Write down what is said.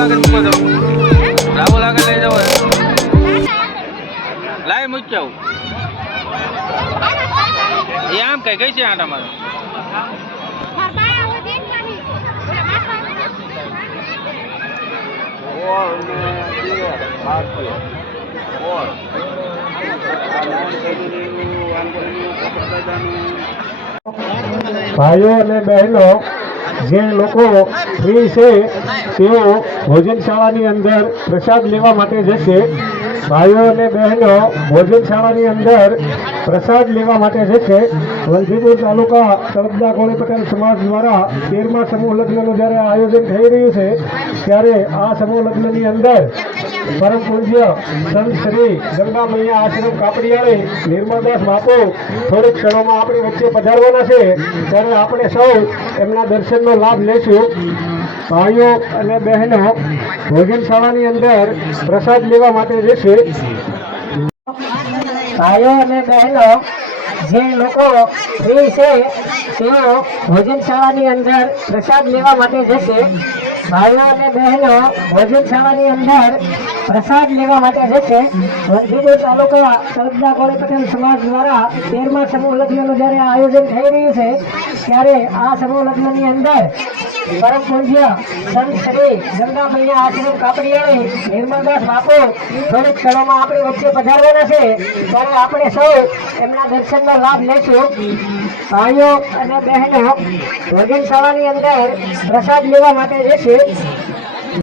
આગળ મૂકો દો, રાહુલ આગળ લઈ જાઓ, લાય મૂક્યા એ આમ કઈ કઈ છે આટા મારે ભાઈઓ અને બહેનો, જે લોકો ફ્રી છે તેઓ ભોજનશાળાની અંદર પ્રસાદ લેવા માટે જશે. ભાઈઓ અને બહેનો ભોજનશાળાની અંદર પ્રસાદ લેવા માટે જશે. વલભીપુર તાલુકા તળપદા કોળી પટેલ સમાજ દ્વારા 13મા સમૂહ લગ્નનું જ્યારે આયોજન થઈ રહ્યું છે ત્યારે આ સમૂહ લગ્નની અંદર પરમ પૂજ્ય સંત શ્રી ગંગા મૈયા આશ્રમ કાપડિયાળી નિર્મલદાસ બાપુ થોડીક ક્ષણોમાં આપણી વચ્ચે પધારવાના છે. ત્યારે આપણે સૌ એમના દર્શનનો લાભ લેશું. ભાઈઓ અને બહેનો ભોજનશાળાની અંદર પ્રસાદ લેવા માટે જશે. ભાઈઓ અને બહેનો, જે લોકો ફ્રી છે તેઓ ભોજનશાળાની અંદર પ્રસાદ લેવા માટે જશે. ભાઈઓ અને બહેનો ભોજનશાળાની અંદર પ્રસાદ લેવા માટે જશે. વલભીપુર તાલુકા તળપદા કોળી પટેલ સમાજ દ્વારા 13મા સમૂહ લગ્નનું જ્યારે આયોજન થઈ રહ્યું છે ત્યારે આ સમૂહ લગ્નની અંદર પરમ પૂજ્ય સંત શ્રી ગંગા મૈયા આશ્રમ કાપડિયાળી નિર્મલદાસ બાપુ થોડીક ક્ષણોમાં આપણી વચ્ચે પધારવાના છે. ત્યારે આપણે સૌ એમના દર્શનનો લાભ લેશું. ભાઈઓ અને બહેનો ભોજનશાળાની અંદર પ્રસાદ લેવા માટે જશે.